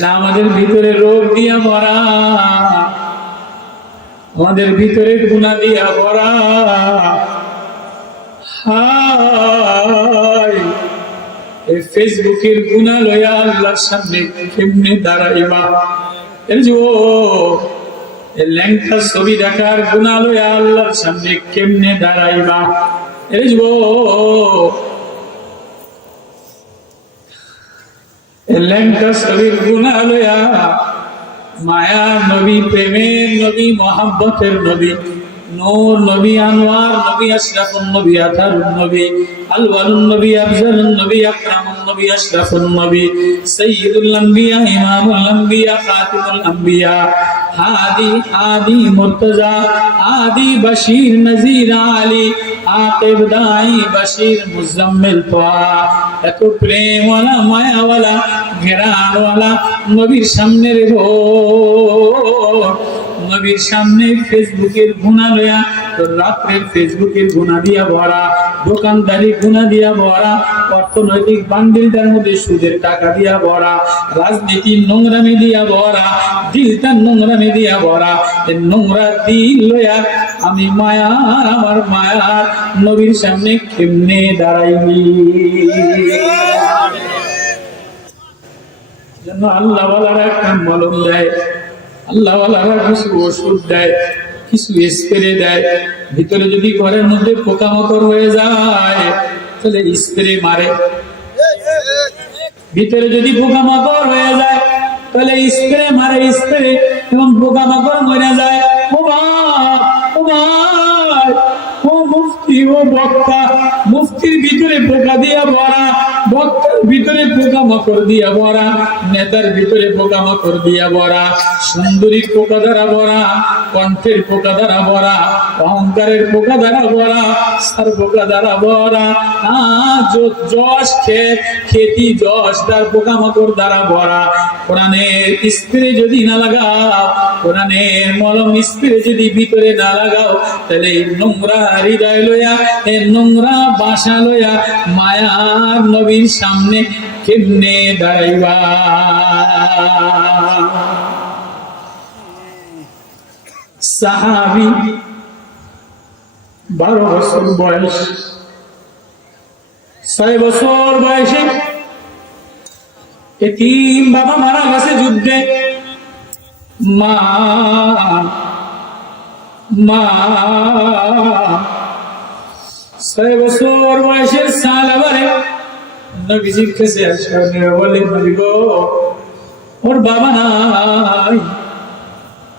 না আমাদের ভিতরে রোগ দিয়া ভরা, আমাদের ভিতরে গুনাহ দিয়া ভরা। হায় এই ফেসবুকের গুনাহ লইয়া আল্লাহর সামনে কেমনে দাঁড়াইবা? এর যে ল্যাংটা ছবি দেখার গুনাহ লইয়া আল্লাহর সামনে কেমনে দাঁড়াইবা? এর যে ল্যাংটা ছবির গুনাহ লইয়া মায়া নবী, প্রেমের নবী, মহাব্বতের নবী, নূর নবী, আনোয়ার নবী, আশরাফুন নবী, আতারুন নবী, আলওয়ালুন নবী, আফজালুন নবী, আকরামুন নবী, আশরাফুন নবী, সাইয়্যিদুল আম্বিয়া, ইমামুল আম্বিয়া, খাতিমুল আম্বিয়া, হাদি হাদি মুর্তজা, হাদি বশীর নজির আলী, আকিব দাই বশীর মুজাম্মিল তোয়া। এত প্রেমওয়ালা মায়াওয়ালা ঘেরানওয়ালা নবীর সামনে রেখো, নবীর সামনে ফেসবুকের গুনাহ লয়া, তোর রাত্রের ফেসবুকের গুনাহ দিয়া ভরা, দোকানদারি গুনাহ দিয়া ভরা, অর্থনৈতিক বান্ডিলটার মধ্যে সুদের টাকা দিয়া ভরা, রাজনীতির নোংরামি দিয়া ভরা, দিলটার নোংরামি দিয়া ভরা। এই নোংরা দিল লয়া আমি মায়ার, আমার মায়ার নবীর সামনে কেমনে দাঁড়াইবি? জন্য আল্লাহ ওয়ালারা একটা মলম দেয়, আল্লাহ ওয়ালারা কিছু ওষুধ দেয়, কিছু স্প্রে দেয়। ভিতরে যদি ঘরের মধ্যে পোকামাকড় হয়ে যায় তাহলে স্প্রে মারে, ভিতরে যদি পোকামাকড় হয়ে যায় তাহলে স্প্রে মারে, স্প্রে এবং পোকামাকড় মরে যায়। ও ভাই, ও ভাই, ও মুফতি, ও বক্তা, মুফতির ভিতরে পোকা দিয়া ভরা, বক্তার ভিতরে পোকামাকড় দিয়া ভরা, নেতার ভিতরে পোকামাকড় দিয়া ভরা, সুন্দরীর পোকা দ্বারা ভরা, কণ্ঠের পোকা দ্বারা ভরা, অহংকারের পোকা দ্বারা ভরা, সার পোকা দ্বারা ভরা, যশ খেতি যশ তার পোকামাকড় দ্বারা ভরা। কোরআনের স্প্রে যদি না লাগাও, কোরআনের মলম স্প্রে যদি ভিতরে না লাগাও, তাহলে নোংরা হৃদয় লইয়া, এ নোংরা বাসা লইয়া মায়ার নবীর সামনে কেমনে দাঁড়াইবা? সাহাবী 12 বছর বয়স, 6 বছর বয়সে এতিম বাবা মারা গেছে যুদ্ধে। মা 6 বছর বয়সের সালাবারে নবীজির কাছে আসে, বলে নবী গো, ওর বাবা নাই,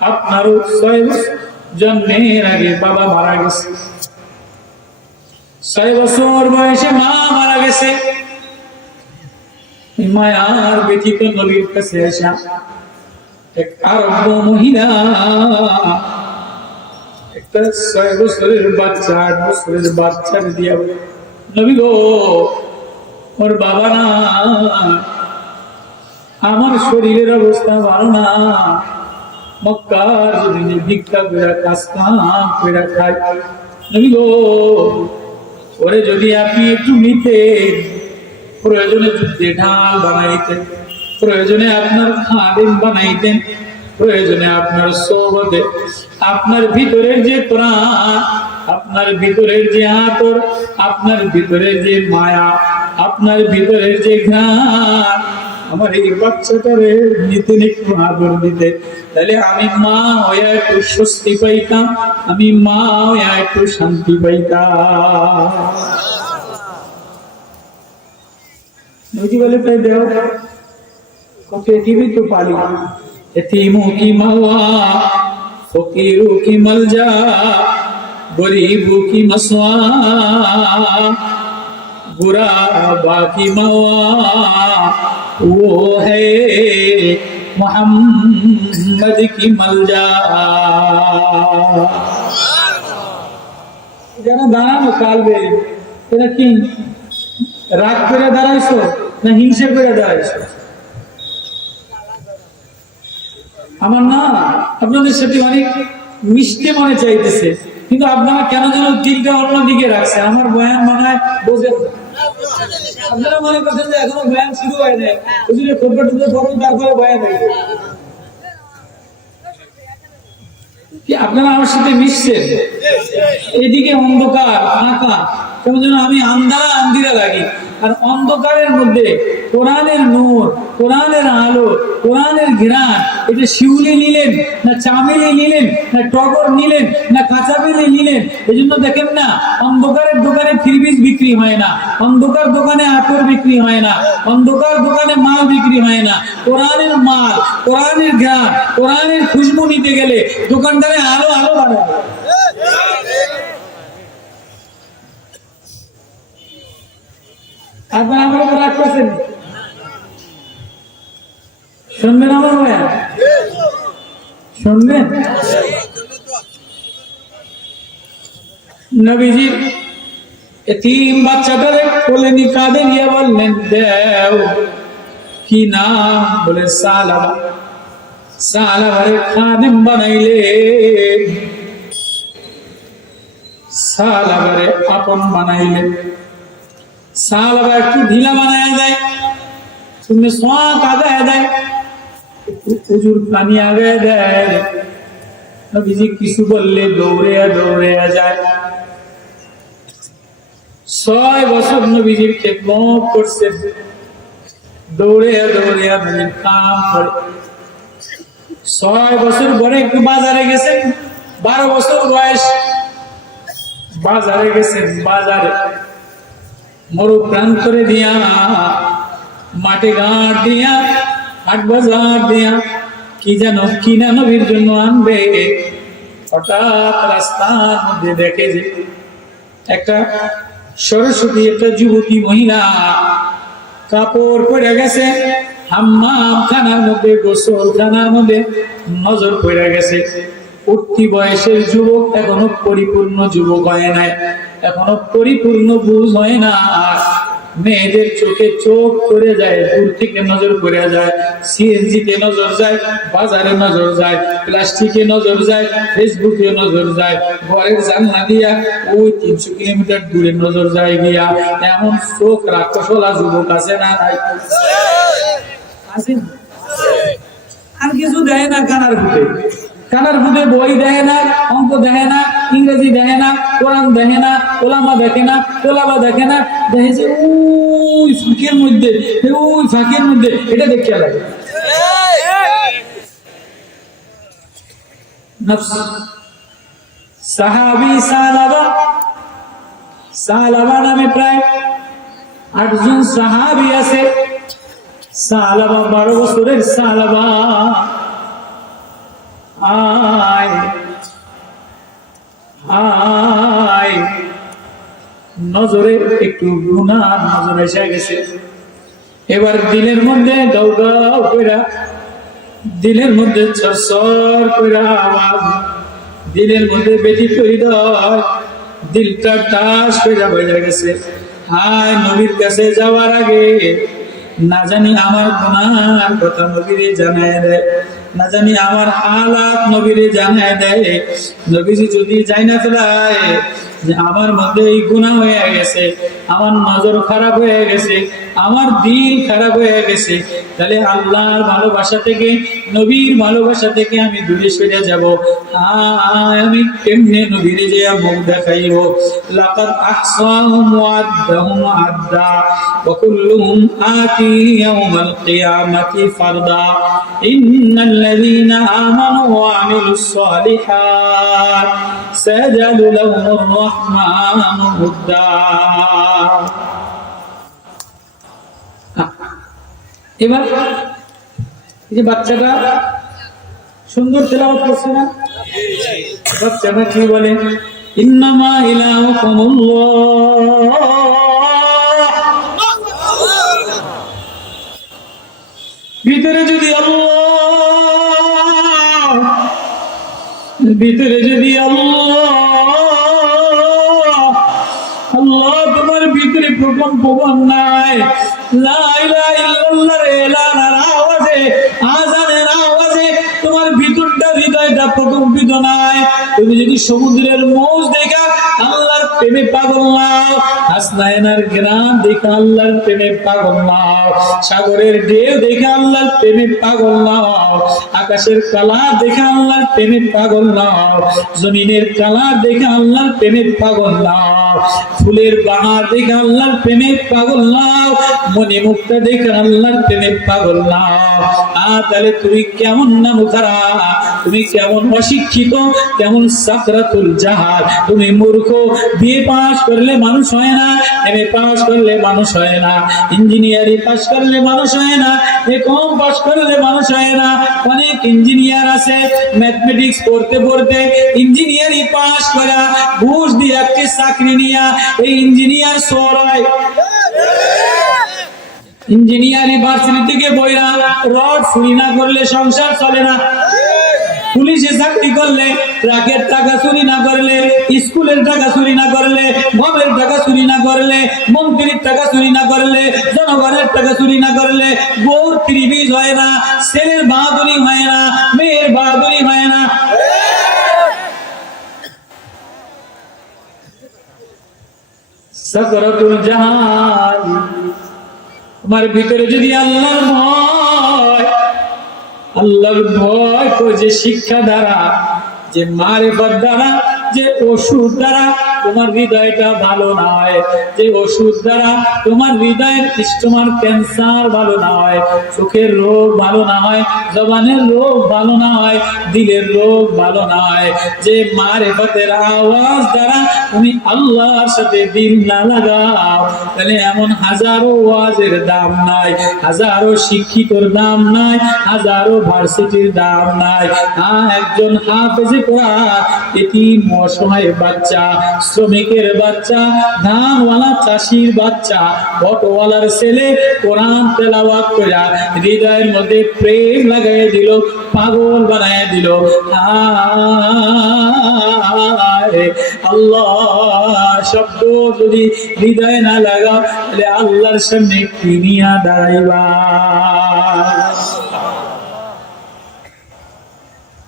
আপনারও 6 বছর জন্মের আগে বাবা মারা গেছে, 6 বছর বয়সে মা মারা গেছে। মায়ার ব্যথিত নবীর কাছে আসা এক আরব মহিলা একটা 6 বছরের বাচ্চা, 8 বছরের বাচ্চা দিয়া বলে, নবী গো, ওর বাবা না, আমার শরীরের অবস্থা ভালো না, মক্কার জমিনে ভিক্ষা করে কাজ কাম করে খাই, নবী গো, ওরে যদি আপনি একটু নিতেন, প্রয়োজনে যুদ্ধে ঢাল বানাইতেন, প্রয়োজনে আপনার খাদেম বানাইতেন, প্রয়োজনে আপনার সোহবতে আপনার ভিতরের যে প্রাণ, আপনার ভিতরের যে আতর, আপনার ভিতরের যে মায়া, আপনার ভিতরের যে ঘ্রাণ, আমার এই বাচ্চাটারে নিতেন, একটু আদর দিতে, তাহলে আমি মা হইয়া একটু স্বস্তি পাইতাম, আমি মা হইয়া একটু শান্তি পাইতাম। नबी वाले पे देव कते टीवी तो पाली, यतीमों की मवा, फकीरों की मलजा, गरीबों की मसवा, गुराबा की मवा, वो है मोहम्मद की मलजा। जाना दाना निकाल दे, तेरा की রাগ করে দাঁড়াইছো না হিংসা করে দাঁড়াইছো? আমার না আপনাদের সাথে অনেক মিষ্টি মনে চাইতেছে, কিন্তু আপনারা কেন যেন দিকটা অন্যদিকে রাখছে। আমার বয়ান মনে হয় বোঝে আপনারা মনে করছেন যে এখনো বয়ান শুরু হয় নাই, হুজুরে খোঁজা টুজে করুন তারপরে বয়ান হয় কি? আপনারা আমার সাথে মিশছেন, এদিকে অন্ধকার ফাঁকা, কেমন যেন আমি আন্ধিরা লাগি। আর অন্ধকারের মধ্যে কোরআনের নূর, কোরআনের আলো, কোরআনের ঘ্রাণ, এটা শিউলি নিলেন না চামেলি নিলেন না টগর নিলেন না কাঁচাবেলি নিলেন। এই জন্য দেখেন না অন্ধকারের দোকানে ফিরবিজ বিক্রি হয় না, অন্ধকার দোকানে আতর বিক্রি হয় না, অন্ধকার দোকানে মাল বিক্রি হয় না। কোরআনের মাল, কোরআনের ঘ্রাণ, কোরআনের খুশবু নিতে গেলে দোকানদারে আলো আলো বাড়ায়। আপনার আমার উপর রাগ করছেন, শুনবেন আমার ভাইয়া? শুনবেন? নবীজি এতিম বাচ্চাটারে কোলে নিয়ে কাঁধে নিয়ে বললেন, দেও কি নাম? বলে সালাবা। সালাবারে খাদেম বানাইলেন, সালাবারে আপন বানাইলেন। সালাবা একটু ঢিলা বানায় দেয়, তুমি সোয়াক আগায় দেয়, হুজুর পানি আগায় দেয়। নবীজি কিছু বললে দৌড়ে দৌড়ে যায়। 6 বছর নবীজির খেদমত করছে, দৌড়ে দৌড়ে নবীর কাম করে। 6 বছর পরে একটু বাজারে গেছেন, 12 বছর বয়স, বাজারে গেছেন। বাজারে মরু প্রান্তরে দিয়া, মাঠে ঘাট দিয়া, হাট বাজার দিয়া কি যেন কিনা নবীর জন্য আনবে। হঠাৎ রাস্তার মধ্যে দেখে যে একটা সরস্বতী, একটা যুবতী মহিলা কাপড় পরে গেছে, হাম্মাম খানার মধ্যে, গোসল খানার মধ্যে নজর পড়ে গেছে। উঠতি বয়সের যুবক, এখনো পরিপূর্ণ যুবক হয় নাই, এখনো পরিপূর্ণ বুঝ হয় না। মেয়েদের চোখে চোখ করে যায়, দূর থেকে নজর করে যায়, সিএনজিতে নজর যায়, বাজারে নজর যায়, প্লাস্টিকে নজর যায়, ফেসবুকে নজর যায়, ঘরের জানলা দিয়া ওই 300 কিলোমিটার দূরে নজর যায় গিয়া। এমন চোখ রাক্ষসলা যুবক আছে না নাই? আছে। আর কিছু দেয় না কানার ভুতে, কানার ভুতে বই দেখে না, অঙ্ক দেখে না, ইংরেজি দেখে না, কোরআন দেখে না, ওলামা দেখে না, তোলাবা দেখে না, দেখে যে ওই ফাঁকের মধ্যে, ওই ফাঁকের মধ্যে এটা দেখতে লাগে। সাহাবী সালাবা, সালাবা নামে প্রায় 8 জন সাহাবী আছে। সালাবা 12 বছরের সালাবা। নজরে একটু গুনার নজর এসে গেছে। এবার দিলের মধ্যে গাও গাও কইরা, দিলের মধ্যে চরচর কইরা আওয়াজ, দিলের মধ্যে বেটি তৈরি হয়, দিলটা টাস কইরা বেজে গেছে। হায় নবীর কাছে যাওয়ার আগে না জানি আমার গুনার কথা নবীরে জানায় দেয়, না জানি আমার হালাত নবীরে জানায় দেয়। নবীজি যদি যাই না ফেলায় যে আমার মধ্যে এই গুনাহ হয়ে গেছে, আমার নজর খারাপ হয়ে গেছে, আমার দিল খারাপ হয়ে গেছে, তাহলে আল্লাহর ভালোবাসা থেকে, নবীর ভালোবাসা থেকে আমি দূরে সরে যাব। আমি কেমনে নবীরে যে মুখ দেখাইব? লাকাদ আহসাহুম ওয়া আদ্দাহুম আদ্দা ওয়া কুল্লুহুম আতি ইয়াউমাল কিয়ামাতি ফারদা ইন্নাল্লাযীনা আমানু ওয়া আমিলুস সালিহাত সায়াজআলু লাহুমুর রাহমানু উদ্দা। এবার এই যে বাচ্চাটা সুন্দর তেলাওয়াত করছে না, বাচ্চাটা কি বলে? ইন্নামা ইলাহুকুমুল্লাহ। ভিতরে যদি আল্লাহ, ভিতরে যদি আল্লাহ তোমার ভিতরে প্রকম্পন নাই, লা ইলাহা ইল্লাল্লাহর এলানের আওয়াজে, আযানের আওয়াজে তোমার ভিতরটা, হৃদয়টা প্রকম্পিত নাই, তুমি যদি সমুদ্রের মৌজ দেখা আল্লাহর প্রেমে পাগল নাও, হাসনায়নার গ্রাম দেখে আল্লাহর প্রেমে পাগল নাও, সাগরের ঢেউ দেখে আল্লাহর প্রেমে পাগল নাও, আকাশের কালার দেখে আল্লাহর প্রেমে পাগল নাও, জমিনের কালার দেখে আল্লাহর প্রেমে পাগল নাও, ফুলের বাহার দেখে আল্লাহর প্রেমে পাগল নাও, মনে মুক্তা দেখে আল্লাহর প্রেমে পাগল নাও। তাহলে তুমি কেমন না মুখারা, তুমি কেমন অশিক্ষিত, কেমন সাকরাতুল জাহাল, তুমি মূর্খ। বিএ পাস করলে মানুষ হয় না, এমএ পাস করলে মানুষ হয় না, ইঞ্জিনিয়ারিং পাস করলে মানুষ হয় না, কম পাস করলে মানুষ হয় না। অনেক ইঞ্জিনিয়ার আছে ম্যাথমেটিক্স পড়তে পড়তে ইঞ্জিনিয়ারিং পাস করা ঘুষ দিয়ে একটা চাকরি নিয়া এই ইঞ্জিনিয়ার সোর হয়। ইঞ্জিনিয়ারিং ভার্সিটি থেকে বইরা রড চুরি না করলে সংসার চলে না, পুলিশে চাকরি করলে ট্রাকের টাকা চুরি না করলে, স্কুলের টাকা চুরি না করলে, গমের টাকা চুরি না করলে, মন্ত্রীর টাকা চুরি না করলে, জনগণের টাকা চুরি না করলে বউর ত্রিবিজ হয় না, ছেলের বাহাদুরি হয় না, মেয়ের বাহাদুরি হয় না। সাকরাতুল জাহাল, তোমার ভিতরে যদি আল্লাহর ভয় তো যে শিক্ষা দ্বারা, যে মারিফত দ্বারা, যে ওষুধ দ্বারা তোমার হৃদয়টা ভালো নয়, যে ওষুধ দ্বারা তোমার হৃদয়ের স্টোমার ক্যান্সার ভালো না হয়, চোখের রোগ ভালো না হয়, জবানের রোগ ভালো না হয়, দিলের রোগ ভালো না হয়, যে মারিফতের আওয়াজ দ্বারা তুমি আল্লাহর সাথে দিল না লাগাও, তাহলে এমন হাজারো ওয়াজের দাম নাই, হাজারো শিক্ষিতর দাম নাই, হাজারো ভার্সিটির দাম নাই। একজন হাফেজে কোরআন, এতিম অসহায় বাচ্চা, শ্রমিকের বাচ্চা, ধানওয়ালা চাষির বাচ্চা, অটোওয়ালার ছেলে কোরআন তেলাওয়াত কইরা হৃদয়ের মধ্যে প্রেম লাগাইয়া দিল, পাগল বানাইয়া দিল। আল্লাহ শব্দ যদি হৃদয় না লাগাও, তাহলে আল্লাহর সামনে কি নিয়া দাঁড়াইবা?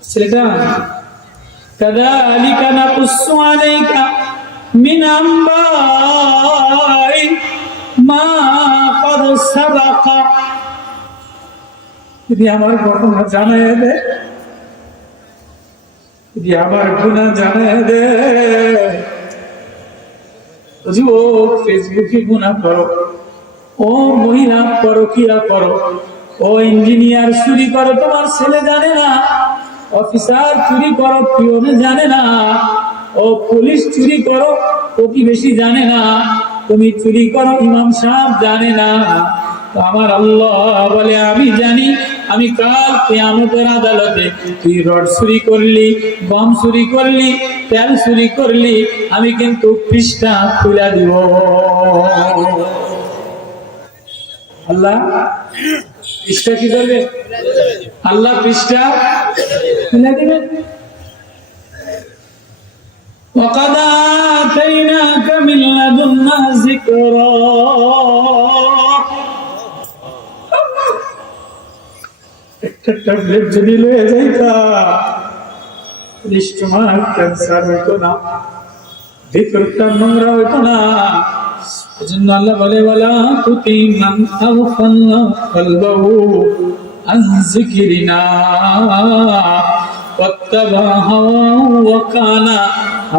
ছেলেটা কাযালিকা নাকুসু আলাইকা মিন আনবাই মা ক্বাদ সাবাকা, যদি আমার ঘটনা জানায় দে, যদি আমার গুনাহ জানায় দে, যদি ও ফেসবুকে গুনাহ করো, ও মহিলা পরকিয়া করো, ও ইঞ্জিনিয়ার চুরি করো, তোমার ছেলে জানে না, অফিসার চুরি করো, পিওনে জানে না, ও পুলিশ চুরি করো, প্রতিবেশী জানে না, তুমি চুরি করো, ইমাম সাহেব জানে না, তো আমার আল্লাহ বলে আমি জানি। আমি কাল কিয়ামতের আদালতে তুই রড চুরি করলি, গম চুরি করলি, তেল চুরি করলি, আমি কিন্তু পৃষ্ঠা খুলে দিব। আল্লাহ পৃষ্ঠা কি করবে? আল্লাহ পৃষ্ঠা খুলে দিবেন। وَقَدْ آتَيْنَاكَ مِن لَّدُنَّا ذِكْرًا, একটা ট্যাবলেট যদি লয়ে যাইতা, স্টোমাক ক্যান্সার হইতো না, ভিতরটা নোংরা হইতো না। এজন্য আল্লাহ বলে ওয়ালা তুতি মান আগফালনা কলবাহু আন যিকরিনা ওয়াত্তাবা হাওয়াহু ওয়া কানা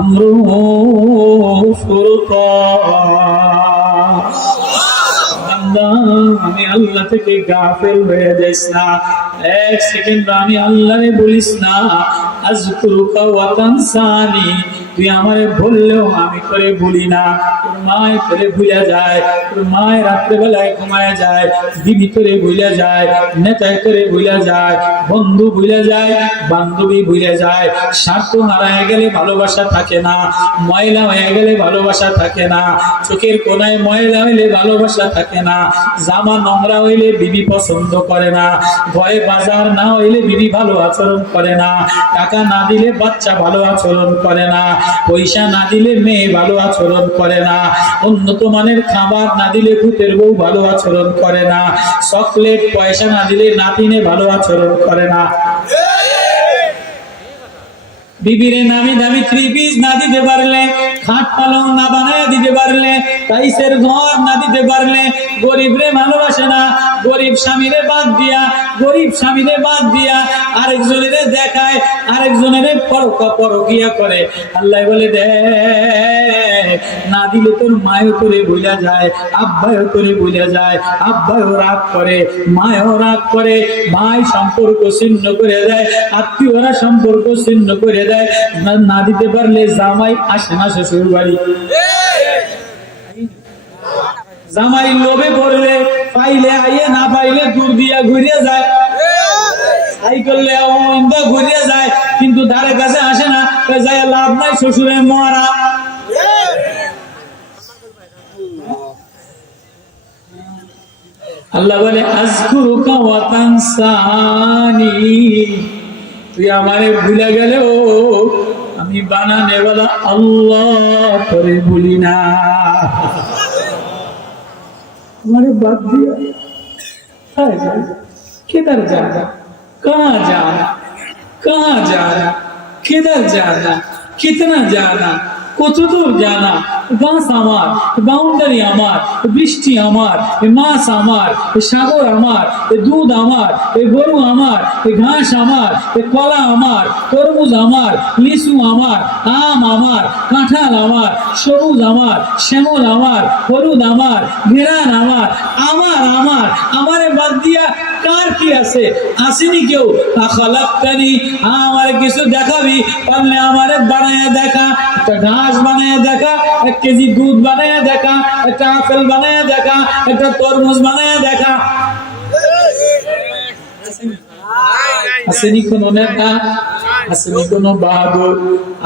আমরুহু ফুরতা। আমি আল্লাহ থেকে গাফিল হয়ে যাইস না, এক সেকেন্ড আমি আল্লাহরে বলিস না। আযকুরুকা ওয়া তানসানি, তুই আমারে বললেও আমি করে ভুলি না। তোর মায় করে ভুলে যায়, তোর মায় রাত্রেবেলায় ঘুমায় যায়, দিদি তোরে ভুলে যায়, নেতায় তোরে ভুলে যায়, বন্ধু ভুলে যায়, বান্ধবী ভুলে যায়। স্বার্থ হারায় গেলে ভালোবাসা থাকে না, ময়লা হয়ে গেলে ভালোবাসা থাকে না, চোখের কোনায় ময়লা হইলে ভালোবাসা থাকে না, জামা নোংরা হইলে বিবি পছন্দ করে না, ঘরে বাজার না হইলে বিবি ভালো আচরণ করে না, টাকা না দিলে বাচ্চা ভালো আচরণ করে না, পয়সা না দিলে মেয়ে ভালো আচরণ করে না, উন্নত মানের খাবার না দিলে ভূতের বউ ভালো আচরণ করে না, চকলেট পয়সা না দিলে নাতিনে ভালো আচরণ করে না, বিবিরে নামি দামি থ্রি পিস না দিতে পারলে, খাট পালং না বানায় দিতে পারলে, টাইসের ঘর না দিতে পারলে, গরিবরে ভালোবাসে না, গরিব স্বামীরে বাদ দিয়া আরেকজনের দেখায়, আরেকজনের পরকিয়া করে। আল্লাহ বলে দেখ, না দিলে তোর মায়ও করে ভুলে যায়, আব্বায়ও করে ভুলে যায়, আব্বায়ও রাগ করে, মায়ও রাগ করে, ভাই সম্পর্ক ছিন্ন করে দেয়, আত্মীয়রা সম্পর্ক ছিন্ন করে দেয়। না দিতে পারলে জামাই আসে না শ্বশুর বাড়ি, জামাই লোভে পড়লে পাইলে আইয়ে, না পাইলে দূর দিয়া ঘুরিয়ে যায়, করলে ঘুরিয়ে যায়, কিন্তু ধারে কাছে আসে না, যায় লাভ নাই, শ্বশুরে মরা। আল্লাহ বলে আযকুরুকা ওয়া তানসানি, তুই আমারে ভুলে গেলেও আমি বানানেওয়ালা আল্লাহ করে ভুলি না। हमारे बात दिया किधर जाना, कहाँ जाना, किधर जाना, कितना जाना, কতদূর জানা, গাছ আমার, বাউন্ডারি আমার, বৃষ্টি আমার, মাছ আমার, সাগর আমার, দুধ আমার, গরু আমার, ঘাস আমার, কলা আমার, তরমুজ আমার, লিচু আমার, আম আমার, কাঁঠাল আমার, সবুজ আমার, শ্যামল আমার, হলুদ আমার, ঘেরান আমার, আমারে বাদ দিয়া কার কি আছে? আসেনি কেউ। খালাক্তানি, আমারে কিছু দেখাবি পারলে আমারে বানায়া দেখা, একটা ঘাস বানায়া দেখা, 1 কেজি দুধ বানায়া দেখা, একটা আপেল বানায়া দেখা, একটা তরমুজ বানায়া দেখা। আসেনি কোন নেতা, আসেনি কোন বাহাদুর,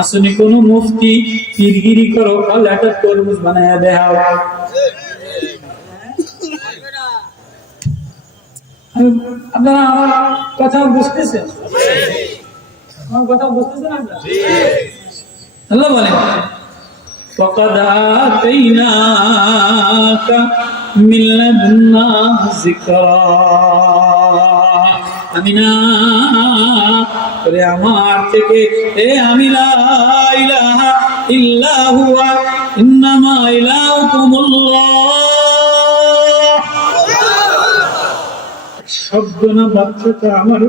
আসেনি কোন মুফতি, পীরগিরি করো, পারলে একটা তরমুজ বানায়া দেখাও। আপনারা আমার কথা বুঝতেছেন? আমার কথা বুঝতেছেন আপনারা? আল্লাহ বলেন ফাকাদ আতাইনাকা মিন লাদুন্না যিকরা, আমি না করে আমার থেকে, আমি লা ইলাহা ইল্লা হুয়া ইন্নামা ইলাহুকুমুল্লাহ, শব্দ না বাচ্চাটা আমার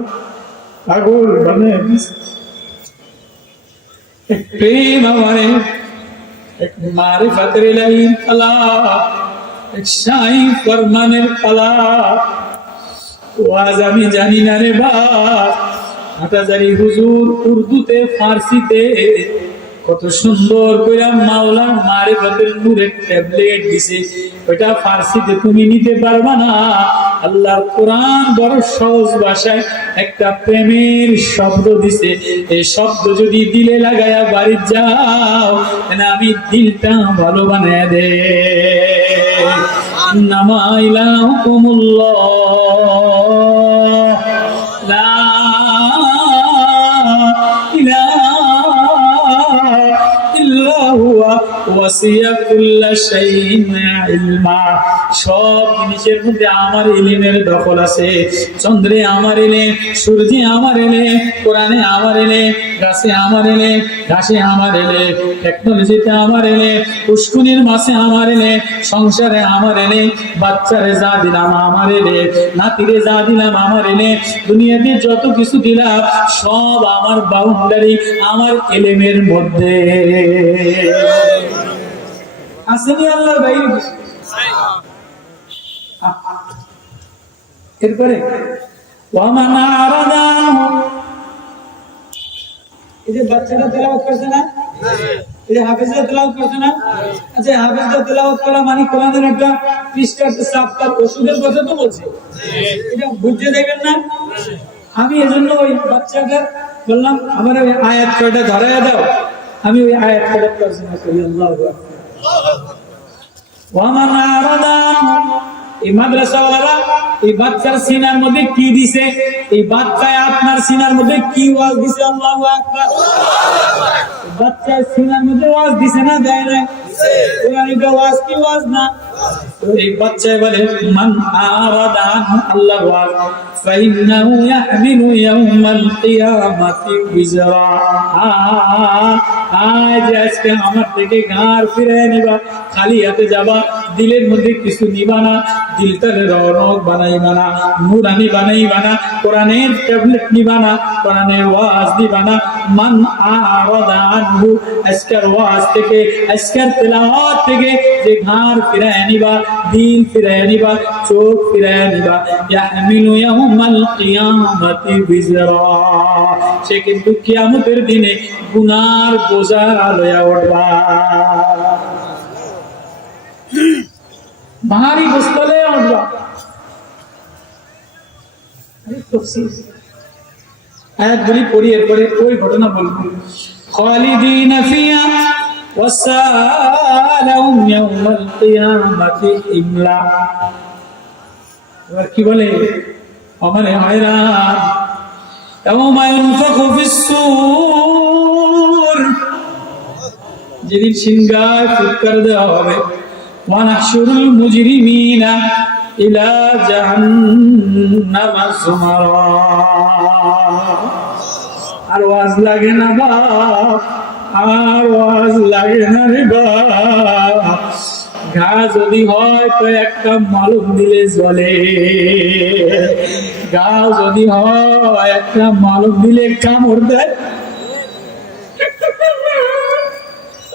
পাগল বানায় দিছে। প্রেম আমারে এক মারিফাতের ইলাহির কালা, এক শাহি ফরমানের কালা, ওয়াজ আমি জানি না রে বাপ। হাটাজারি হুজুর উর্দুতে ফার্সিতে কত সুন্দর করে মাওলার মারিফাতের নূরের ট্যাবলেট দিছে, ওটা ফার্সিতে তুমি নিতে পারবা না। আল্লাহর কোরআন বড় সহজ ভাষায় একটা প্রেমের শব্দ দিছে, এই শব্দ যদি দিলে লাগায়া বাড়ি যাও, আমি দিলটা ভালো বানায় দে। ইন্নামা ইলাহুকুমুল্লাহ লা ইলাহা ইল্লা হুয়া ওয়াসিয়া কুল্লা শাইইন ইলমা, সব জিনিসের মধ্যে আমার ইলমের দখল আছে। চন্দ্রে আমার ইলম, সূর্যে আমার ইলম, কোরআনে আমার ইলম, গাছে আমার ইলম, ঘাসে আমার ইলম, টেকনোলজিতে আমার ইলম, পুষ্কুনির মাছে আমার ইলম, সংসারে আমার ইলম, বাচ্চারে যা দিলাম আমার ইলম, নাতিরে যা দিলাম আমার ইলম, দুনিয়াতে যত কিছু দিলাম সব আমার বাউন্ডারি, আমার ইলমের মধ্যে। আসেনি আল্লাহর বাইরে কিছু। এরপরে ওয়ামান আরাদা, এই যে বাচ্চারা তেলাওয়াত করছে না, এই যে হাফেজরা তেলাওয়াত করছে না, আচ্ছা হাফেজরা তেলাওয়াত করা মানে কোরআনের একটা পৃষ্ঠাতে সাতটা ওষুধের কথা তো বলছে, এটা বুঝতে দেবেন না। আমি এজন্য ওই বাচ্চাকে বললাম আমার ওই আয়াত কয়টা ধরাইয়া দাও, আমি ওই আয়াত কয়টা তর্জমা করি। আল্লাহু আকবার। ওয়ামান আরাদা, এই মাদ্রাসাওয়ালারা এই বাচ্চার সিনার মধ্যে কি দিছে, এই বাচ্চায় আপনার সিনার মধ্যে কি ওয়াজ দিছে? আল্লাহু আকবার। বাচ্চার সিনার মধ্যে ওয়াজ দিছে না, দেয় না? কোরআনিক ওয়াজ কি ওয়াজ না? এই বাচ্চা বলে মান আরাদা আল্লাহর ওয়াজ ফাইন্নাহু ইয়াহমিলু ইয়াওমাল কিয়ামাতি বিজরা। আজ আজকে আমার থেকে ঘাড় ফিরে নিবা, খালি হাতে যাবা, দিলের মধ্যে কিছু নিবা না, দিলটারে রৌনক বানাইবা না, নুরানি বানাইবা না, কোরআনের ট্যাবলেট নিবা না, কোরআনের ওয়াজ দিবা না। মান আরাদা আনহু, আজকের ওয়াজ থেকে, আজকের তেলাওয়াত থেকে যে ঘাড় ফিরে নিবা, দিল ফিরে নিবা, চোখ ফিরে নিবা, ইয়াহমিলু ইয়াওমাল কিয়ামাতি বিজরা, সে কিন্তু কিয়ামতের দিনে গুনার বোঝা লইয়া উঠবা। ভারী বস্তু লইয়া উঠবা। আয়াতগুলি পড়ি, এরপরে ওই ঘটনা বলবো। খালিদিনা ফিহা ওয়াসালাহুম ইয়াওমাল কিয়ামাতি ইমলা। এবার কি বলে? আমার হয়রান ইয়াওমা ইউনফাখু ফিস-সূর, যেদিন সিংহায় ফুৎকার দেওয়া হবে। ওয়া নাহশুরুল মুজরিমিনা ইলা জাহান্নামা যুমারা। আর ওয়াজ লাগে না বাপ, আর ওয়াজ লাগে না রে বাপ। ঘা যদি হয় তো একটা মালুম দিলে জলে, ঘা যদি হয় একটা মালুম দিলে কামড় দেয়।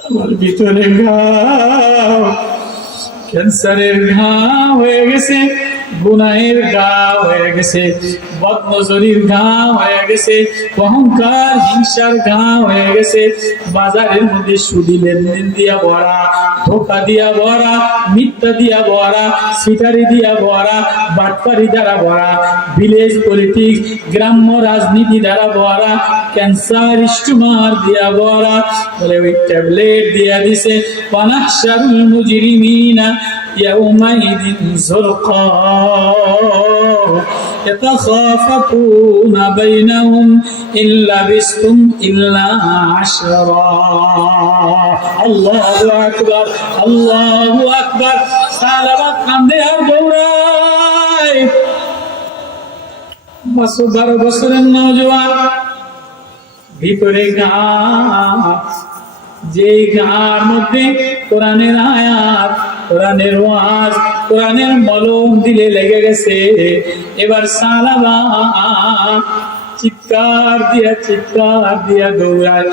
আমার ভিতরে ঘা, ক্যান্সারের ঘা হয়ে গেছে, গুনাহের ঘা হয়ে গেছে, বদনজরির ঘা হয়ে গেছে, অহংকার হিংসার ঘা হয়ে গেছে। বাজারের মধ্যে সুদি লেনদেন দিয়া ভরা, ধোকা দিয়া ভরা, মিথ্যা দিয়া ভরা, সিটারি দিয়া ভরা, বাটপারি দ্বারা ভরা, ভিলেজ পলিটিক্স, গ্রাম্য রাজনীতি দ্বারা ভরা, ক্যান্সার স্টিমার দিয়া ভরা। বলে ওই ট্যাবলেট দিয়া দিছে। ওয়ানাহশারুল মুজরিমিনা ইয়াওমাইদিন যুরকা ইয়াতাখাফাতুনা বাইনাহুম ইল্লা বিস্তুম ইল্লা আশরা। আল্লাহু আকবার, আল্লাহু আকবার। সালাবা কান্দে আর দৌড়ায়। 12 বছরের নওজোয়ান, ভিতরে ঘা, যে ঘার মধ্যে কোরআনের আয়াত, কোরআনের ওয়াজ, কোরআনের মলম দিলে লেগে গেছে। এবার সালাবা চিৎকার দিয়া দৌড়ায়,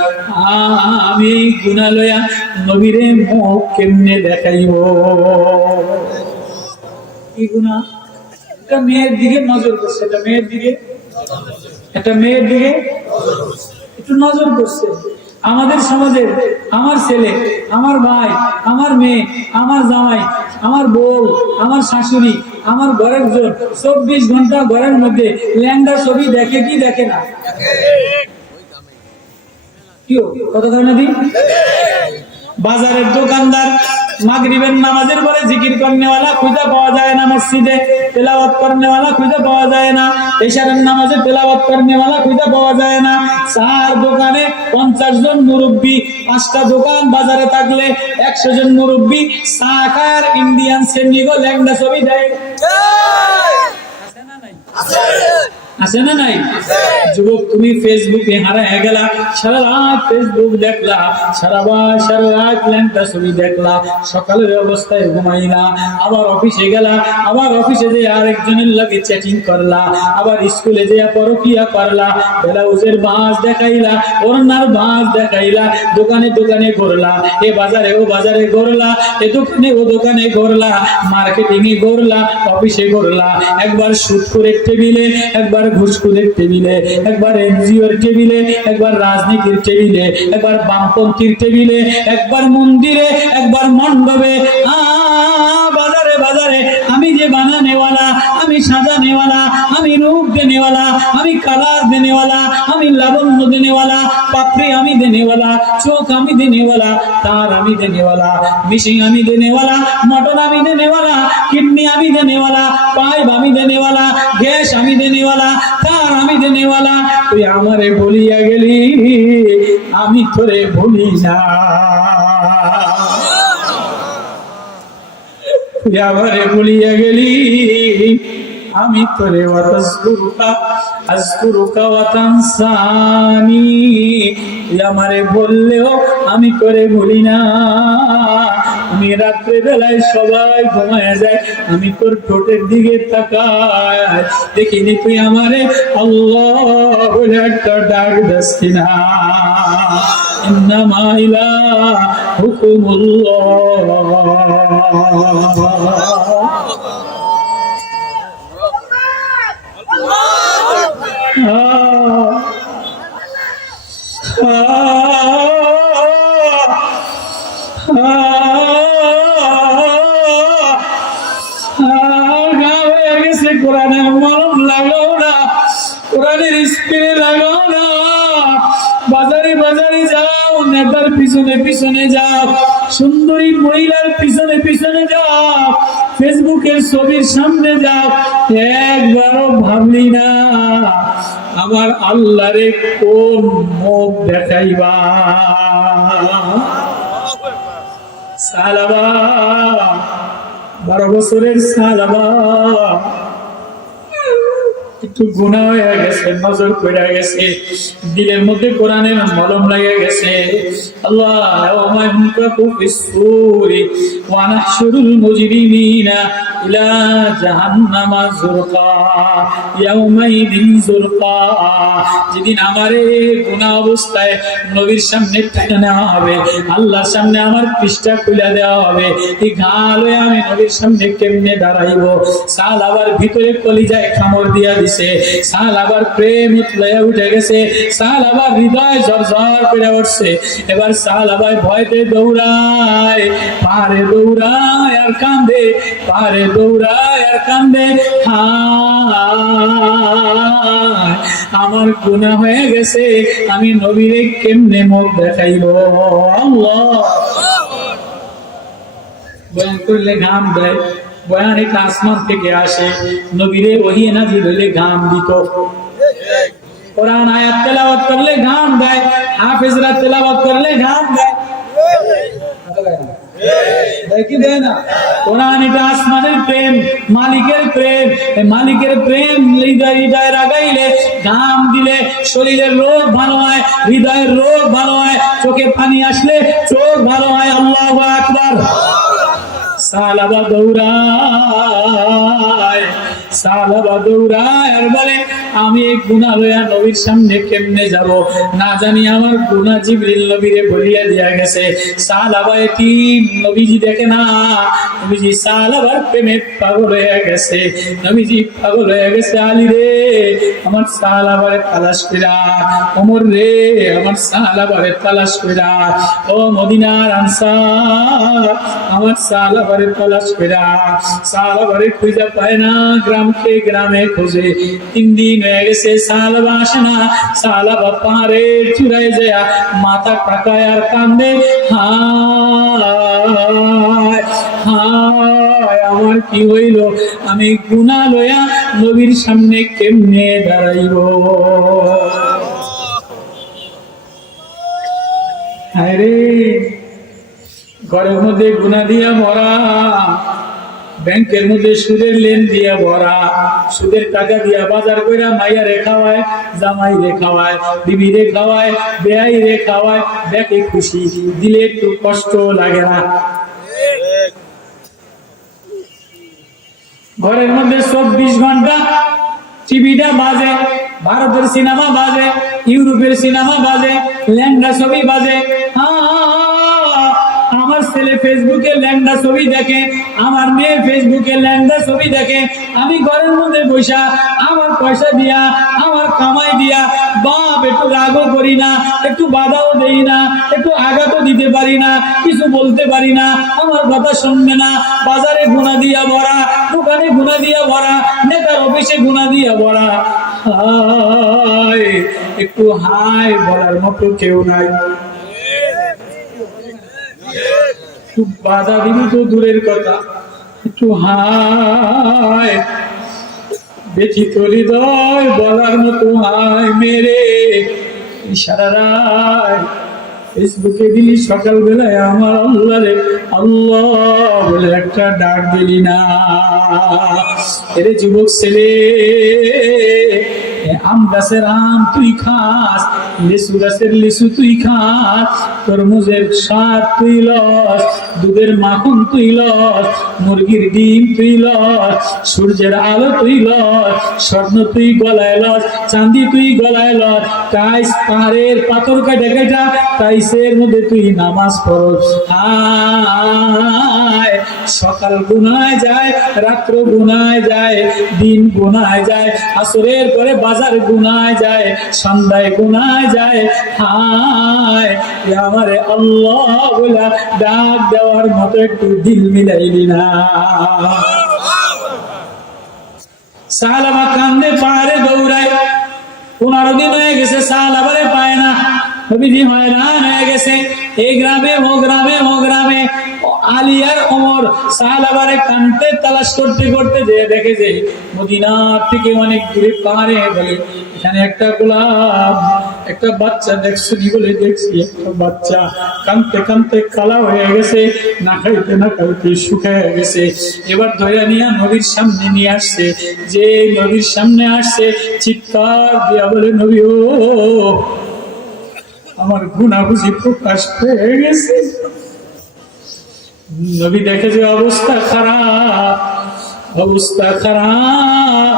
আমি গুনাহ লইয়া নবীরে মুখ কেমনে দেখাইব? কি গুনাহ? একটা মেয়ের দিকে নজর করছে, একটা মেয়ের দিকে একটু নজর করছে। আমাদের সমাজে আমার ছেলে, আমার ভাই, আমার মেয়ে, আমার জামাই, আমার বউ, আমার শাশুড়ি, আমার ঘরের জন 24 ঘন্টা ঘরের মধ্যে ল্যাংড়া ছবি দেখে কি দেখে না? কত না দিন? বাজারের দোকানদার মাগরিবের নামাজের পরে জিকির করনেওয়ালা খুঁজে পাওয়া যায় না, মসজিদে তেলাওয়াত করনেওয়ালা খুঁজে পাওয়া যায় না, ইশারের নামাজে তেলাওয়াত করনেওয়ালা খুঁজে পাওয়া যায় না। 4 দোকানে 50 জন মুরব্বি, 5টা দোকান বাজারে থাকলে 100 জন মুরব্বি চা খায়, ইন্ডিয়ান সেন্ডিগো ল্যাংড়া ছবি দেয়। আছে না নাই? যুবক, তুমি ফেসবুকে হারায় গেলা, সারা রাত ফেসবুক দেখলা, সারা রাত ল্যাংটা ছবি দেখলা, সকালের অবস্থায় ঘুমাইলা, আবার অফিসে গেলা, আবার অফিসে যে আরেকজনের লাগে চ্যাটিং করলা, আবার স্কুলে যে পরকিয়া করলা, ব্লাউজের ভাঁজ দেখাইলা, ওড়নার ভাঁজ দেখাইলা, দোকানে দোকানে ঘুরলা, এ বাজারে ও বাজারে ঘুরলা, এ দোকানে ও দোকানে ঘুরলা, মার্কেটিং এ ঘুরলা, অফিসে ঘুরলা, একবার সুদখোরের টেবিলে, একবার ঘুষখোরের টেবিলে, একবার এনজিওর টেবিলে, একবার রাজনীতির টেবিলে, একবার বামপন্থীর টেবিলে, একবার মন্দিরে, একবার মণ্ডপে। বাজারে বাজারে আমি যে বানানেওয়ালা, আমি সাজানেওয়ালা, আমি রূপ দেনেওয়ালা, আমি কালার দেনেওয়ালা, আমি লাবণ্য দেনেওয়ালা, পাপড়ি আমি দেনেওয়ালা, চোখ আমি দেনেওয়ালা, তার আমি দেনেওয়ালা, মিশিং আমি দেনেওয়ালা, মটন আমি দেনেওয়ালা, কিডনি আমি দেনেওয়ালা, পাইপ আমি দেনেওয়ালা, গ্যাস আমি দেনেওয়ালা, তার আমি দেনেওয়ালা। তুই আমারে বলিয়া গেলি, আমি তোরে বলি না। তুই আমারে ভুলিয়া গেলি, আমি তোরে আজকুরুকা ওয়া তানসানি, তুই আমারে বললেও আমি তোরে ভুলি না। আমি রাত্রে বেলায় সবাই ঘুমায় যায়, আমি তোর ঠোঁটের দিকে তাকাই, দেখিনি তুই আমারে আল্লাহ বলে একটা ডাক দাস কিনা। ইন্নামা কোরআনের মলম লাগাও না, কোরআনের স্প্রে লাগাও না, বাজারে বাজারে যাও, নেতার পিছনে পিছনে যাও, সুন্দরী মহিলার পিছনে পিছনে যাও, ফেসবুকের ছবির সামনে যাও, একবারও ভাবলি না আমার আল্লাহরে কোন মুখ দেখাইবা। সালাবা 12 বছরের সালাবা একটু গুনাহ হয়ে গেছে, নজর পড়ে গেছে, দিলের মধ্যে কোরআনের মলম লেগে গেছে। আল্লাহ ইয়াউমা ইনফাখু ফিস-সূরি ওয়া নাহশুরুল মুজরিমিনা ইলা জাহান্নামা যুরকা ইয়াউমাইদিন যুরকা, যেদিন আমারে গুনাহ অবস্থায় নবীর সামনে টেনে নেওয়া হবে, আল্লাহর সামনে আমার পৃষ্ঠা খুলে দেওয়া হবে, এই গাল হয়ে আমি নবীর সামনে কেমনে দাঁড়াইবো। সাল আবার ভিতরে কলিজায় কামড় দিয়া দিছে, সাল আবার প্রেম উতলাইয়া উঠে গেছে, সাল আবার হৃদয় ঝরঝর করে উঠছে। এবার সাল আবার ভয়তে দৌড়ায়, পারে দৌড়ায় আর কান্দে, পারে দৌড়ায় আর কান্দে, আমার গুনাহ হয়ে গেছে, আমি নবীরে কেমনে মুখ দেখাইবো। আল্লাহ বয়ান করলে ঘাম দেয়, বয়ান এটা আসমান থেকে আসে, নবীরে ওহী নাযিল হইলে ঘাম দিত, কোরআন আয়াত তেলাওয়াত করলে ঘাম দেয়, হাফেজরা তেলাওয়াত করলে ঘাম দেয়, দেখি দেয় না। কোরআন এটা আসমানের প্রেম, মালিকের প্রেম, মালিকের প্রেম হৃদয় হৃদয় রাগাইলে, ঘাম দিলে শরীরের রোগ ভালো হয়, হৃদয়ের রোগ ভালো হয়, চোখে পানি আসলে চোখ ভালো হয়। আল্লাহু আকবার। সালাবা দৌড়ায়, সালাবা দৌড়ায় আর বলে আমি এই গুনাহ লইয়া নবীর সামনে কেমনে যাব, না জানি আমার গুনাহ জিবরিল নবীরে বলিয়া দিয়া গেছে। সালাবা এতিম, নবীজি দেখে না, নবীজি সালাবার প্রেমে পাগল হয়ে গেছে, নবীজি পাগল হয়ে গেছে। আলী রে আমার সালাবারে তালাশ কইরা, ওমর রে আমার সালাবারে তালাশ কইরা, ও মদিনার আনসার আমার সালাবারে তালাশ কইরা। সালাবারে খুঁজে পায় না, গ্রামকে গ্রামে খোঁজে, 3 দিন হয়ে গেছে সালাবা আসে না। সালাবা পাহাড়ের চূড়ায় যায় মাথা টাকায় আর কান্দে, হায় হায় আমার কি হইল, আমি গুনাহ লইয়া নবীর সামনে কেমনে দাঁড়াইব। হায় রে, ঘরের মধ্যে গুনাহ দিয়া ভরা, ব্যাংকের মধ্যে সুদের লেন দিয়া ভরা, সুদের টাকা দিয়া বাজার কইরা মাইয়া রে খাওয়ায়, জামাই রে খাওয়ায়, বিবি রে খাওয়ায়, বেয়াই রে খাওয়ায়, দেখে খুশি, দিলে একটু কষ্ট লাগে না। ঘরের মধ্যে 24 ঘন্টা টিভিটা বাজে, ভারতের সিনেমা বাজে, ইউরোপের সিনেমা বাজে, ল্যাংড়া ছবি বাজে। আমার ছেলে ফেসবুকে ল্যাংড়া ছবি দেখে, আমার মেয়ে ফেসবুকে ল্যাংড়া ছবি দেখে, আমি ঘরের মধ্যে বসা আমার পয়সা দিয়া, আমার কামাই দিয়া বাপ একটু রাগও করি না, একটু বাধাও দেই না, একটু আঘাতও দিতে পারি না, কিছু বলতে পারি না, আমার কথা শুনবে না। বাজারে গুনাহ দিয়া ভরা, দোকানে গুনাহ দিয়া ভরা, নেতার অফিসে গুনাহ দিয়া ভরা। হায়, একটু হায় বলার মতো কেউ নাই, একটু বাধা দিবি তো দূরের কথা, একটু হায় ব্যথিত হৃদয় বলার মতো হায় মেরে ইশারা রায় ফেসবুকে দিলি সকাল বেলায় আমার আল্লাহ রে আল্লাহ বলে একটা ডাক দিলি না। এরে যুবক ছেলে, আম গাছের আম তুই খাস, লিচু গাছের লিচু তুই খাস, তরমুজের স্বাদ তুই লস, দুধের মাখন তুই লস, মুরগির ডিম তুই লস, সূর্যের আলো তুই লস, স্বর্ণ তুই গলায় লস, চাঁদি তুই গলায় লস, টাইস পাহাড়ের পাথর কাটা কাটা টাইসের মধ্যে তুই নামাজ পড়স। হায় সকাল গুনায় যায়, রাত্র গুনায় যায়, দিন গুনায় যায়, আসরের পরে বাজার গুনায় যায়, সন্ধ্যায় গুনায় যায়। হায় আমারে আল্লাহ বলা ডাক দেওয়ার মতো একটু দিল মিলাইলি না। সাহাবা কান্দে পাহাড়ে দৌড়ায়, 15 দিন হয়ে গেছে সাহাবারে পায় না। নবীজি হয়রান হয়ে গেছে, এই গ্রামে ও গ্রামে ও গ্রামে। আলিয়ার ওমর সাহাবারে কানতে তালাশ করতে করতে যে দেখে যে মদিনার থেকে অনেক দূরে পাহাড়ে, বলে এখানে একটা গোলাম, একটা বাচ্চা দেখছি বলে দেখছি একটা বাচ্চা কানতে কানতে কালা হয়ে গেছে, না খাইতে না খাইতে শুকিয়ে গেছে। এবার ধরে নিয়ে নবীর সামনে নিয়ে আসছে। যে নবীর সামনে আসছে চিৎকার দিয়া বলে, নবী ও আমার গুনাহ বুঝি প্রকাশ পেয়ে গেছে। নবী দেখে যে অবস্থা খারাপ, অবস্থা খারাপ।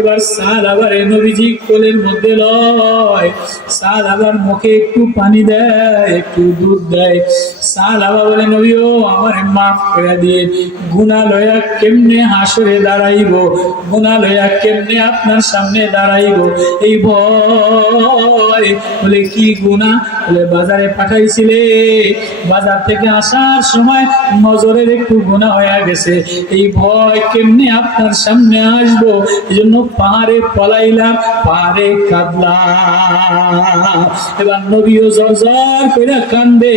এবার সাহাবারে নবীজি কোলের মধ্যে লয়, সাহাবার মুখে একটু পানি দেয়, একটু দুধ দেয়। সাহাবা বলে, নবী ও আমার মাফ করে দিয়ে, গুনাহ লয়া কেমনে হাসরে দাঁড়াইব, গুনাহ লয়া কেমনে আপনার সামনে দাঁড়াইব এই ভয়। বলে কি গুনাহ? বলে বাজারে পাঠাইছিলে, বাজার থেকে আসার সময় নজরের একটু গুনাহ হয়ে গেছে, এই ভয় কেমনে আপনার সামনে আসবো, এই জন্য পাহাড়ে পলাইলাম, পাহাড়ে কাঁদলাম। এবার নবীও জর জর করে কান্দে।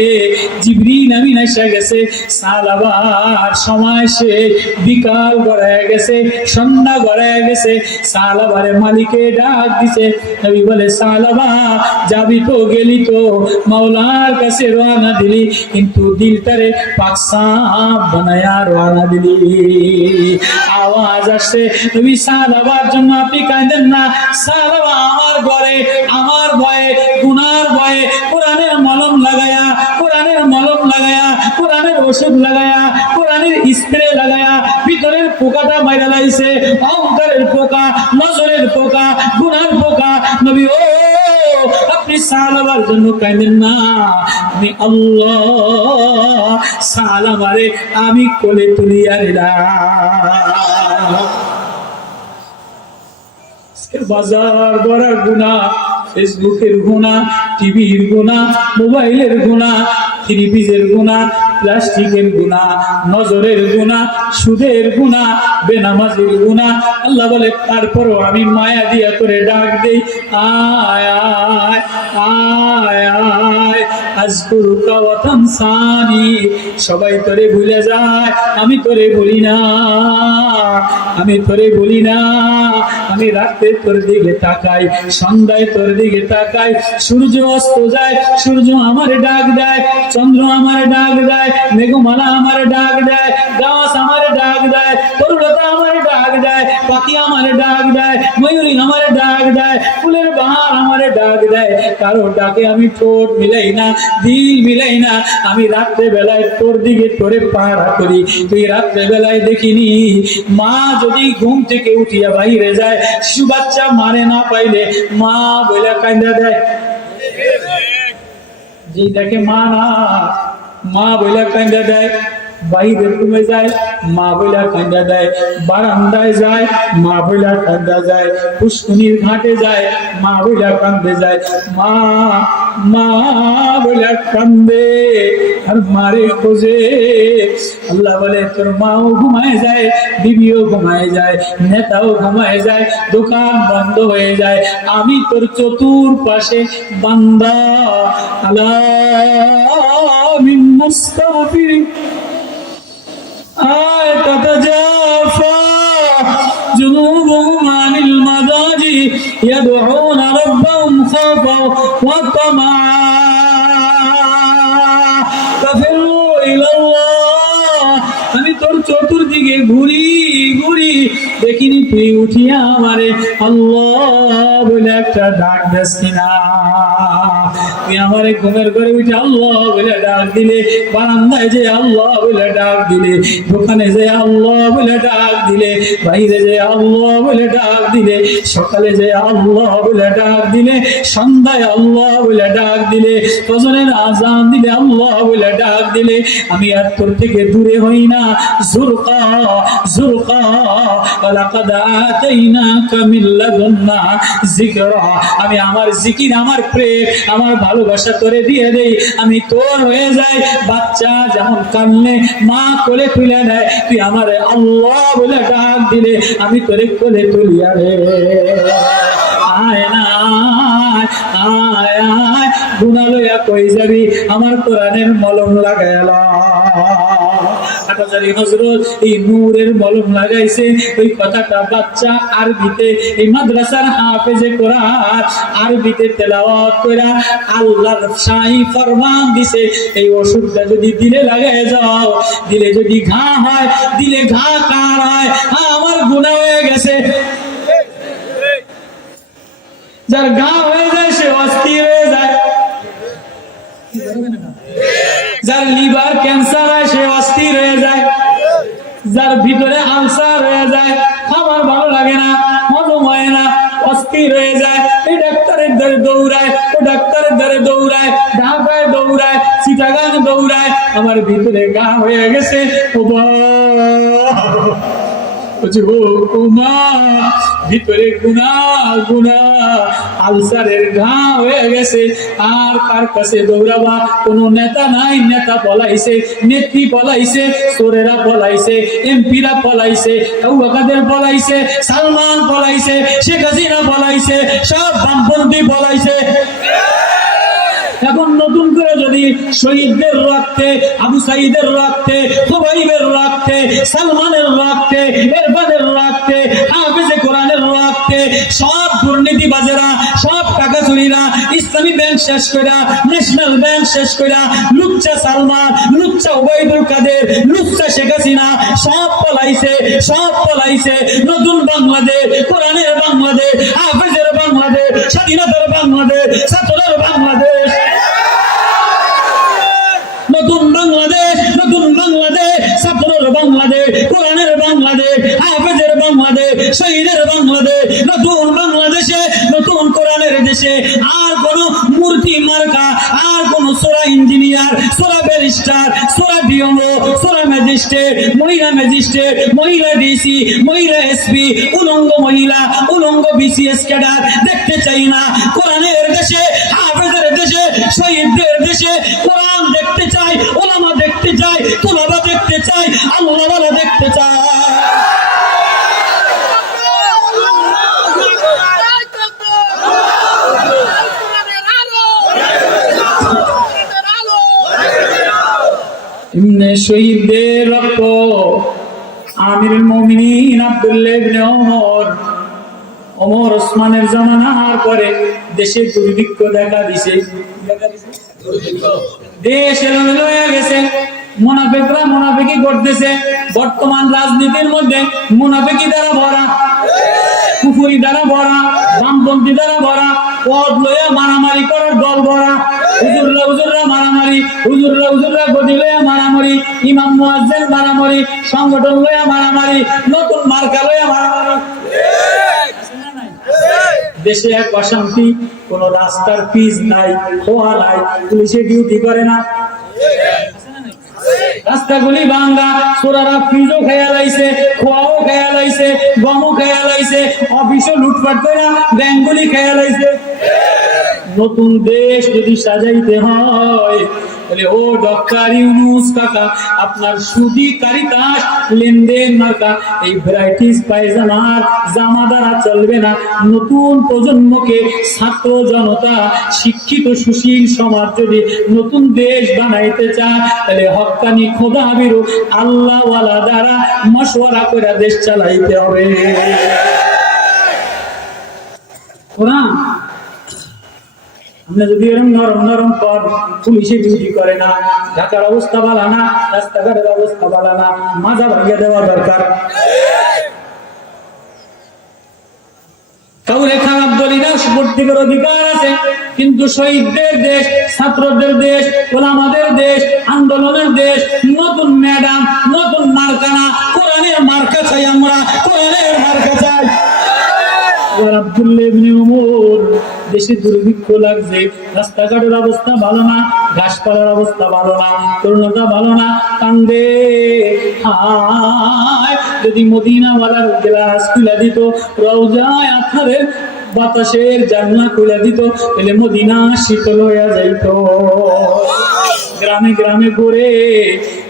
জিবরিল আমিন এসে গেছে, সাহাবার সময় শেষ, বিকাল গড়ায় গেছে, সন্ধ্যা গড়ায় গেছে। সাহাবারে মালিকে ডাক দিছে। নবী বলে, সাহাবা যাবি তো, গেলি তো, মাওলার কাছে রওনা দিলি, কিন্তু দিলটারে পাকসাপ বানায়া রওনা দিলি। আওয়াজ আসে, নবী সাহাবার জন্য আপনি কাঁদেন না। সাহাবা আমার ঘরে, আমার ভয়ে, গুনার ভয়ে কোরআনের মলম লাগায়া, কোরআনের মলম লাগায়া, কোরআনের ওষুধ লাগায়া, কোরআনের স্প্রে লাগায়া ভিতরের পোকাটা মাইরা লাইছে। অহংকারের পোকা, নজরের পোকা, গুনার পোকা। নবী ও আপনি সাহাবার জন্য কাঁদেন না, আমি আল্লাহ সাহাবারে আমি কোলে তুলিয়া নিলাম। বাজার বড় গুনাহ, ফেসবুকের গুনাহ, টিভির গুনাহ, মোবাইলের গুনাহ, থ্রি পিসের গুনাহ, প্লাস্টিকের গুনাহ, নজরের গুনাহ, সুদের গুনাহ, বেনামাজির গুনাহ। আল্লাহ বলে তারপরও আমি মায়া দিয়া করে ডাক দেই, আয় আয় আয় আয় আযকুরুকা ওয়া তানসানি। সবাই তোরে ভুলে যায়, আমি তোরে ভুলি না, আমি তোরে ভুলি না। আমি রাতে তোর দিকে তাকাই, সন্ধ্যায় তোর দিকে তাকাই, সূর্য অস্ত যায়, সূর্য আমার ডাক দেয়, চন্দ্র আমার ডাক দেয়, মেঘমালা আমার ডাক দেয়, গাছ আমার ডাক দেয়, তরুলতা আমার ডাক দেয়, পাখি আমার ডাক দেয়, ময়ূরী আমার ডাক দেয়, ফুলের বাহার আমার ডাক দেয়। কারো ডাকে আমি ঠোঁট মিলাই না, দিল মিলাই না। আমি রাত্রে বেলায় তোর দিকে তোরে পাহারা করি। তুই রাত্রে বেলায় দেখিনি মা যদি ঘুম থেকে উঠিয়া বাইরে যায়, শিশু বাচ্চা মারে না পাইলে মা বইলা কান্দা দেয়। যে দেখে মা না, মা বইলা কান্দা দেয়। বাইরে রুমে যায়, মা বইলা কান্দা দেয়। বারান্দায় যায়, মা বইলা কান্দা যায়। পুষ্কনির ঘাটে যায়, মা বইলা কান্দে যায়। মা মা বইলা কান্দে আর মারে খোঁজে। আল্লাহ বলে তোর মাও ঘুমায় যায়, বিবিও ঘুমায় যায়, নেতাও ঘুমায় যায়, দোকান বন্ধ হয়ে যায়, আমি তোর চতুর্পাশে বান্দা। আলা মিন মুস্তাফির আয় তাতাজাফা জুনুবুহুম আনিল মাদাজি ইয়াদউনা রাব্বাহুম খাওফান ওয়া তামাআ। ঘুরি ঘুরি দেখিনি তুই উঠিয়া আমারে আল্লাহ বলে একটা ডাক দেস কিনা। তুই আমারে ঘুমের ঘরে উঠে আল্লাহ বলে ডাক দিলে, বারান্দায় যে আল্লাহ বলে ডাক দিলে, দোকানে যে আল্লাহ বলে ডাক দিলে, বাইরে যে আল্লাহ বলে ডাক দিলে, সকালে যে আল্লাহ বলে ডাক দিলে, সন্ধ্যায় আল্লাহ বলে ডাক দিলে, ফজরের আজান দিলে আল্লাহ বলে ডাক দিলে, আমি আর তোর থেকে দূরে হই না। যুরকা যুরকা লাকাদ আতাইনাকা মিন লাদুন্না যিকরা, আমি আমার জিকির, আমার প্রেম, আমার ভালোবাসা তোরে দিয়ে দেই, আমি তোর হয়ে যাই। বাচ্চা যেমন কান্নে মা কোলে তুলে নেয়, তুই আমার আল্লাহ বলে ডাক দিলে আমি তোরে কোলে তুলিয়া রে। আয় না আয় আয়, গুনাহ লইয়া কই যাবি, আমার কোরআনের মলম লাগাইলা। হাটাজারি হযরত এই নূরের মলম লাগাইছে, ওই কথাটা বাচ্চা আরবিতে, এই মাদ্রাসার হাফেজে কোরআন আরবিতে তেলাওয়াত কইরা আল্লাহর শাহী ফরমান দিছে, এই ওষুধটা যদি দিলে লাগায় যাও, দিলে যদি ঘা হয়, দিলে ঘা কার হয়, আমার গুনাহ হয়ে গেছে। যার ঘা হয়ে যায় সে অস্থির হয়ে যায়, যার লিভার ক্যান্সার হয় সে অস্থির হয়ে যায়, যার ভিতরে আলসার হয়ে যায়, খাবার ভালো লাগে না, হজম হয় না, অস্থির হয়ে যায়, এই ডাক্তারের দ্বারে দৌড়ায়, ও ডাক্তারের দ্বারে দৌড়ায়, ঢাকায় দৌড়ায়, চিটাগাং দৌড়ায়, আমার ভিতরে ঘা হয়ে গেছে। ও ভিতরে গুনাহ গুনাহ আলসারের ঘা হয়ে গেছে। আর কার কাছে দৌড়াবা? কোন নেতা নাই, নেতা পলাইছে, নেত্রী পলাইছে, চোরেরা পলাইছে, এমপিরা পলাইছে, কাউকাদের পলাইছে, সালমান পলাইছে, শেখ হাসিনা পলাইছে, সব বামপন্থী পলাইছে। এখন নতুন করে যদি শহীদদের রক্তে, আবু সাইদের রক্তে, খুবাইবের রক্তে, সালমানের রক্তে, ইরফানের রক্তে, হাফেজে কোরআনের রক্তে, সব দুর্নীতিবাজেরা, সব টাকা চুরিরা, ইসলামী ব্যাংক শেষ কইরা, ন্যাশনাল ব্যাংক শেষ কইরা, লুচ্চা সালমান, লুচ্চা ওবাইদুল কাদের, লুচ্চা শেখ হাসিনা, সব পলাইছে, সব পলাইছে। নতুন বাংলাদেশ, কোরআনের বাংলাদেশ, হাফেজের বাংলাদেশ, স্বাধীনতার বাংলাদেশ, ছাত্রের বাংলাদেশ, নতুন বাংলাদেশ, নতুন বাংলাদেশ, ছাত্রের বাংলাদেশ, কোরআনের বাংলাদেশ, হাফেজের বাংলাদেশ, শহীদের বাংলাদেশ, নতুন বাংলাদেশে, নতুন কোরআনের দেশে আর কোন মূর্তি মার্কা, আর কোন সোরা ইঞ্জিনিয়ার, সোরা ব্যারিস্টার, সোরা ডিওনো, সোরা ম্যাজিস্ট্রেট, মহিলা ম্যাজিস্ট্রেট, মহিলা ডিসি, মহিলা এসপি, উলঙ্গ মহিলা, উলঙ্গ বিসিএস ক্যাডার দেখতে চাই না। কোরআনের দেশে, হাফেজের দেশে, শহীদদের দেশে কোরআন দেখতে চাই, ওলামা দেখতে চাই, তুলাবা দেখতে চাই, আল্লাহওয়ালা দেখতে চাই। ইবনে শহীদদের রক্ত, আমিরুল মুমিনিন আব্দুল্লাহ ইবনে ওমর ওসমানের জামানার পরে দেশে দুর্ভিক্ষ দেখা দিছে, দেশ এলোমেলো হয়ে গেছে, মুনাফিকরা মুনাফিকি করতেছে। বর্তমান রাজনীতির মধ্যে মুনাফিকি দ্বারা ভরা, কুফরি দ্বারা ভরা, বামপন্থী দ্বারা ভরা, পদ লইয়া মারামারি করার দল ভরা, হুজুররা মারামারি, হুজুররা গদি লইয়া মারামারি, ইমাম মুয়াজ্জিন মারামারি, সংগঠন লইয়া মারামারি, নতুন মার্কা লইয়া মারামারি। দেশে এক অশান্তি, কোন রাস্তার পিচ নাই, খোয়া নাই, পুলিশে ডিউটি করে না, রাস্তাগুলি ভাঙ্গা, চোরারা ফিজও খেয়া লাইছে, খোয়াও খেয়া লাইছে, গমও খেয়া লাইছে, অফিসও লুটপাট করে ব্যাংকগুলি খেয়া লাইছে। নতুন দেশ যদি সাজাইতে হয়, বলে ও ডক্টর ইউনূস কাকা, আপনার সুদি কারিতাস লেনদেন মার্কা এই ভ্যারাইটিস পায়জামার জামা দ্বারা চলবে না। নতুন প্রজন্মকে, ছাত্র জনতা, শিক্ষিত সুশীল সমাজ যদি নতুন দেশ বানাইতে চায়, তাহলে হক্কানি খোদা বিরু আল্লাহওয়ালা দ্বারা মশওয়ারা করে দেশ চালাইতে হবে। কোরআন আমরা যদি এরকম নরম নরম পদ পুলিশে ডিউটি করে না, ঢাকার অবস্থা ভালো না, রাস্তাঘাটের অবস্থা ভালো না, মাজা ভাঙিয়ে দেওয়া দরকার। কাউরে খারাপ বলি না, প্রত্যেকের অধিকার আছে, কিন্তু শহীদদের দেশ, ছাত্রদের দেশ, ওলামাদের দেশ, আন্দোলনের দেশ, নতুন ম্যাডাম, নতুন মার্কানা, কোরআনের মার্কা চাই, আমরা কোরআনের মার্কা চাই। আব্দুল্লাহ ইবনে ওমর, দেশে দুর্ভিক্ষ লাগছে, রাস্তাঘাটের অবস্থা ভালো না, গাছপালার অবস্থা ভালো না, তরুণতা ভালো না, কান্দে। হায় যদি মদিনাওয়ালার গ্লাস খুলে দিত, রওজায় আথারের বাতাসের জানলা খুলে দিত, তাহলে মদিনা শীতল হইয়া যাইত। গ্রামে গ্রামে ঘুরে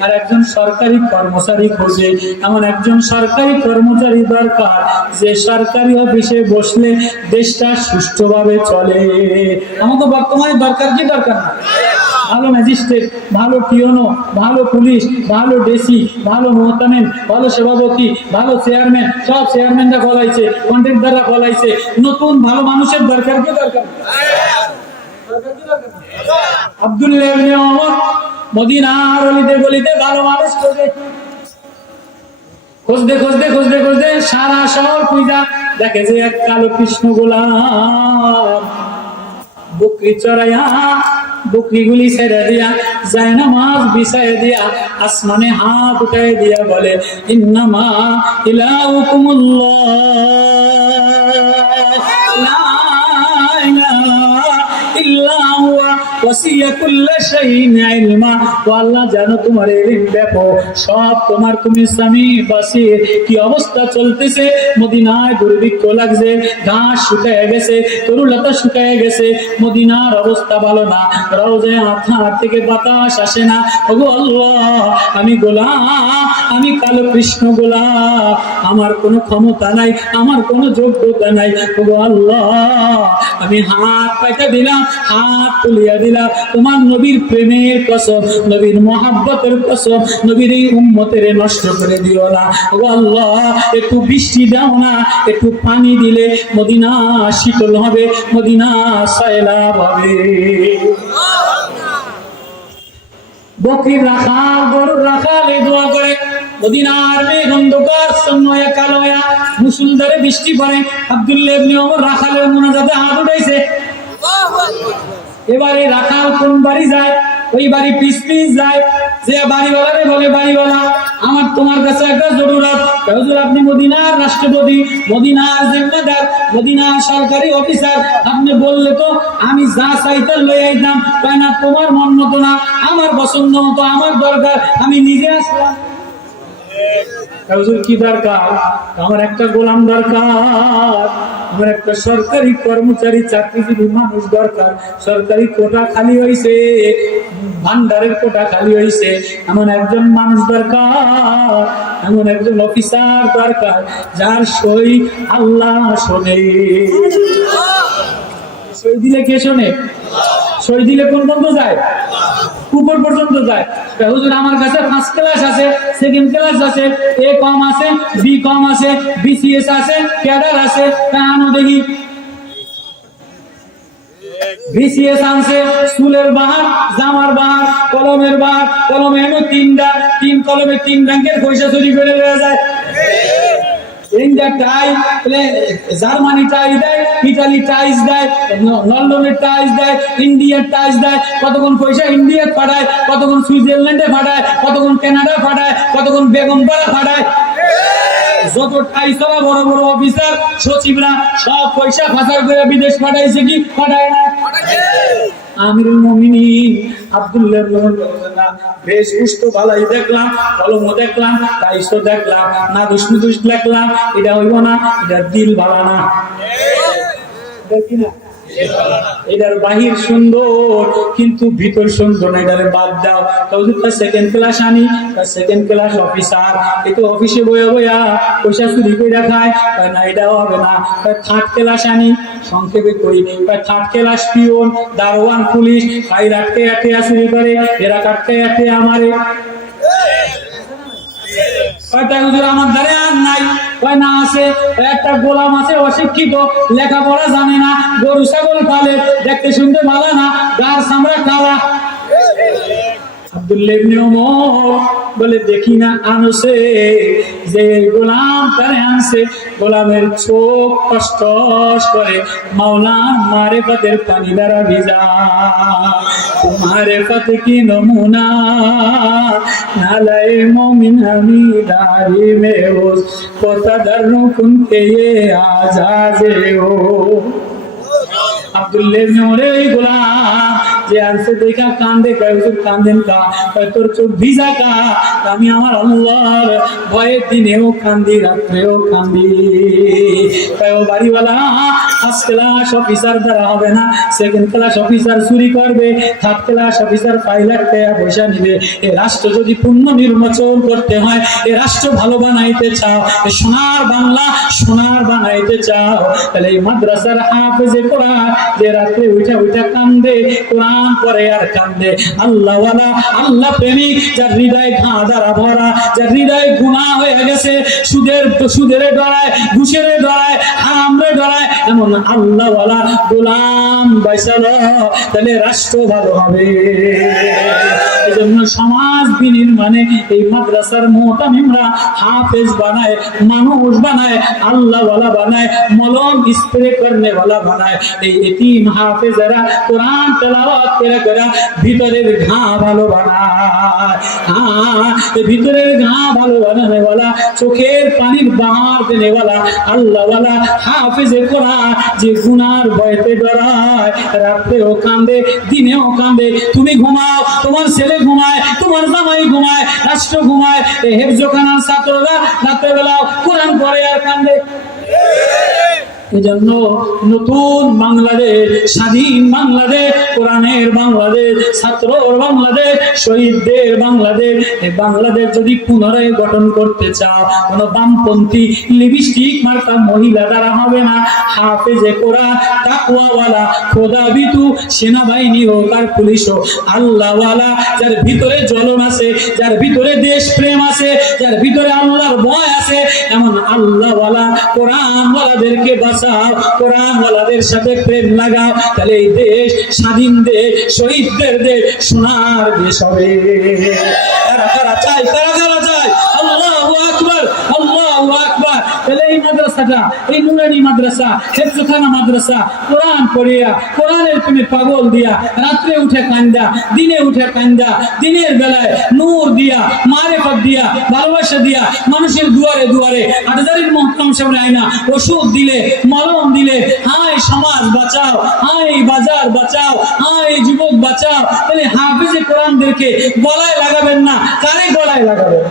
আর একজন সরকারি কর্মচারী খোঁজে, এমন একজন সরকারি কর্মচারী দরকার যে সরকারি অফিসে বসলে দেশটা সুষ্ঠুভাবে চলে। আমাকে বর্তমানে দরকার কি দরকার না? ভালো ম্যাজিস্ট্রেট, ভালো পিওনো, ভালো পুলিশ, ভালো ডিসি, ভালো মোহতামিম, ভালো সভাপতি, ভালো চেয়ারম্যান, সব চেয়ারম্যানরা বলাইছে, কন্ট্রাক্টররা বলাইছে, নতুন ভালো মানুষের দরকার কি দরকার? আব্দুল্লাহ ইবনে ওমর মদিনার অলিতে গলিতে ভালো মানুষ খোঁজে, খুঁজতে খুঁজতে খুঁজতে খুঁজতে সারা শহর খুঁজা দেখে যে এক কালো কৃষ্ণ গোলাম বকরি চড়াইয়া, বকরিগুলি ছেড়ে দিয়া, যায় না মাছ বিছাই দিয়া, আসমানে হাত উঠাই দিয়া বলে, ইন্নামা ইলাহুকুমুল্লাহ লা ইলাহা ইল্লা হুয়া ওয়াসিয়া কুল্লি শাইইন ইলমা। ও আল্লাহ জানো তোমার ইলম ব্যাপক, সব তোমার, তুমি সামি বাসির। কি অবস্থা চলতেছে মদিনায়, দুর্ভিক্ষ লাগছে, ঘাস শুকায় গেছে, তরুলতা শুকায় গেছে, মদিনার অবস্থা ভালো না, রওজায়ে আথার থেকে বাতাস আসে না। ওগো আল্লাহ, আমি গোলাম, আমি কালো কৃষ্ণ গোলাম, আমার কোনো ক্ষমতা নাই, আমার কোনো যোগ্যতা নাই। ওগো আল্লাহ, আমি হাত পাইতে দিলাম, হাত তুলিয়া দিলাম, তোমার নবীর প্রেমের কসম, নবীর মহাব্বতের কসম, নবীর এই উম্মতের নষ্ট করে দিও না। ওগো আল্লাহ, একটু বৃষ্টি দাও না, একটু পানি দিলে মদিনা শীতল হবে, মদিনা সয়লাব হবে। বকরির রাখাল, গরুর রাখাল এই দোয়া করে, মদিনার মেঘ অন্ধকার শূন্য হয়ে কালো হয়ে মুসুলধারে বৃষ্টি পড়ে। আব্দুল্লাহ ইবনে ওমর রাখালের মুনাজাতে হাত উঠাইছে। এবারে রাখাল কোন বাড়ি যায়, ওই বাড়ি পিস পিস যায়, যে বাড়িওয়ালারে বলে, বাড়িওয়ালা আমার তোমার কাছে একটা জরুরত। হুজুর, আপনি মদিনার রাষ্ট্রপতি, মদিনার জিম্মেদার, মদিনার সরকারি অফিসার, আপনি বললে তো আমি যা চাইতে লই আইতাম। তাই না, তোমার মন মতো না, আমার পছন্দ মতো, আমার দরকার, আমি নিজে আসলাম। হুজুর কি দরকার? আমার একটা গোলাম দরকার, আমার একটা সরকারি কর্মচারী চাকরিজীবী মানুষ দরকার। সরকারি কোটা খালি হয়েছে, ভান্ডারের কোটা খালি হয়েছে, এমন একজন মানুষ দরকার, এমন একজন অফিসার দরকার যার সই আল্লাহ শোনে। সই দিলে কে শোনে? সই দিলে কোন পর্যন্ত যায়? উপর পর্যন্ত যায়। হুজুর আমার কাছে ফার্স্ট ক্লাস আছে, সেকেন্ড ক্লাস আছে, এ কম আছে, বি কম আছে, বিসিএস আছে, ক্যাডার আছে, আনো দেখি। বিসিএস আনছে, স্কুলের বাহার, জামার বাহার, কলমের বাহার, কলমে এনো তিনটা, তিন কলমে তিন ব্যাংকের পয়সা চুরি করে লয়ে যায়। ইন্ডিয়া টাই, জার্মানি টাইজ দেয়, ইটালি টাইজ দেয়, লন্ডনের টাইজ দেয়, ইন্ডিয়ার টাইজ দেয়। কতক্ষণ পয়সা ইন্ডিয়া পাঠায়, কতক্ষণ সুইজারল্যান্ডে পাঠায়, কতক্ষণ কানাডা পাঠায়, কতক্ষণ বেগমপাড়া পাঠায়। যত টাই সবা বড় বড় অফিসার সচিবরা সব পয়সা পাচার করে বিদেশ পাঠাইছে কি পাঠায় না? আমিরুল মুমিনিন আব্দুল্লাহ বেশভূষ তো ভালাই দেখলাম, কলমও দেখলাম, টাইসও দেখলাম, না দুষ্মিদুষ দেখলাম, এটা হইব না, এটা দিল ভালো না। এটার বাহির সুন্দর কিন্তু ভিতর সুন্দর না, এটারে বাদ দাও। সেকেন্ড ক্লাস আনি, সেকেন্ড ক্লাস অফিসার, এই তো অফিসে বইয়া বইয়া পয়সা চুরি করে খায়, না এটাও হবে না। থার্ড ক্লাস আনি, সংক্ষেপে কই, থার্ড ক্লাস পিওন, দারোয়ান, পুলিশ, ভাই রাখতে আটে চুরি করে, এরা কাটতে আটে আমারে। আমার দ্বারে আর নাই। কয় না আছে। একটা গোলাম আছে অশিক্ষিত, লেখাপড়া জানে না, গরু ছাগল পালে, দেখতে শুনতে ভালো না, গার চামড়া কালা। আব্দুল্লাহ ইবনে ওমর বলে দেখি না আনছে, যে গোলাম তারে আনছে, গোলামের চোখ কষ্ট করে মাওলার মারিফাতের পানি দ্বারা ভিজা। মারিফাত কি নমুনা নালায়ে মুমিন হামিদারি মে উস কতাদাররুকুন কে ये आजाजे हो। আব্দুল্লাহ ইবনে ওমরের এই গোলাম যে আনছে দেখা কান্দে, কয় হুজুর কান্দেন কা? কয় তোর চোখ ভিজা কা? আমি আমার আল্লাহর ভয়ের দিনেও কান্দি, রাত্রেও কান্দি। কয় ও বাড়িওয়ালা, ফার্স্ট ক্লাস অফিসার দ্বারা হবে না, সেকেন্ড ক্লাস অফিসার চুরি করবে, থার্ড ক্লাস অফিসার 5 লাখ টাকা পয়সা নিবে। এ রাষ্ট্র যদি পূর্ণ নির্বাচন করতে হয়, এ রাষ্ট্র ভালো বানাইতে চাও, এ সোনার বাংলা সোনার বানাইতে চাও, তাহলে এই মাদ্রাসার হাফেজে কোরআন যে রাত্রে উঠা উঠা কান্দে, কোরআন পড়ে আর কান্দে, আল্লাহওয়ালা আল্লাহ প্রেমিক, যার হৃদয় ঘা দ্বারা ভরা, যার হৃদয় গুনাহ হয়ে গেছে, সুদের ডরায়, ঘুষের ডরায়, হারামরে ডরায়, এমন আল্লাহওয়ালা গোলাম বাইসালো, তাহলে রাষ্ট্র ভালো হবে। এজন্য সমাজ বিনির্মাণে এই মাদ্রাসার মুতামিমরা হাফেজ বানায়, মানুষ বানায়, আল্লাহওয়ালা বানায়, মলম স্প্রে করনে ওয়ালা বানায়। এই এতিম হাফেজরা কোরআন তেলাওয়াত করে ভিতরের ঘা ভালো বানায়। ভিতরের ঘা ভালো বানানে ওয়ালা, চোখের পানির বাহার দেনে ওয়ালা, আল্লাহওয়ালা হাফেজে কোরআন যে গুনার ভয়তে ডরায়, রাত্রেও কান্দে, দিনেও কান্দে। তুমি ঘুমাও, তোমার ছেলে ঘুমায়, তোমার জামাই ঘুমায়, রাষ্ট্র ঘুমায়, এই হেফজখানার ছাত্ররা রাত্রেবেলাও কোরআন পড়ে আর কান্দে। এজন্য নতুন বাংলাদেশ, স্বাধীন বাংলাদেশ, কোরআনের বাংলাদেশ, ছাত্রর বাংলাদেশ, শহীদদের বাংলাদেশ, এই বাংলাদেশ যদি পুনরায় গঠন করতে চাও, কোন বামপন্থী লিপস্টিক মার্কা মহিলা দ্বারা হবে না। হাফেজে কোরআন, তাকওয়াওয়ালা, খোদাবিতু সেনাবাহিনী হোক আর পুলিশ হোক, আল্লাহওয়ালা, যার ভিতরে জ্বলন আছে, যার ভিতরে দেশ প্রেম আছে, যার ভিতরে আল্লাহর ভয় আছে, এমন আল্লাহওয়ালা কোরআনওয়ালাদেরকে বাঁচাও, কোরআনওয়ালাদের সাথে প্রেম লাগাও, তাহলে এই দেশ স্বাধীন দেশ, শহীদদের দেশ, সোনার দেশ হবে। কারা কারা চাই, কারা কারা চাই? আল্লাহু আকবার, আল্লাহু আকবার। তাহলে এই মাদ্রাসাটা, এই নুরানি মাদ্রাসা, হেফজখানা মাদ্রাসা, কোরআন পড়িয়া, কোরআনের প্রেমে পাগল দিয়া, রাত্রে উঠে কান্দা, দিনে উঠে কান্দা, দিনের বেলায় নূর দিয়া, মারিফত দিয়া, ভালোবাসা দিয়া, মানুষের দুয়ারে দুয়ারে আটজারির মহকাম সামনে আয়না ওষুধ দিলে, মলম দিলে, হায় সমাজ বাঁচাও, হায় বাজার বাঁচাও, হায় যুবক বাঁচাও। তাহলে হাফেজে কোরআনদেরকে গলায় লাগাবেন না, কারে গলায় লাগাবেন?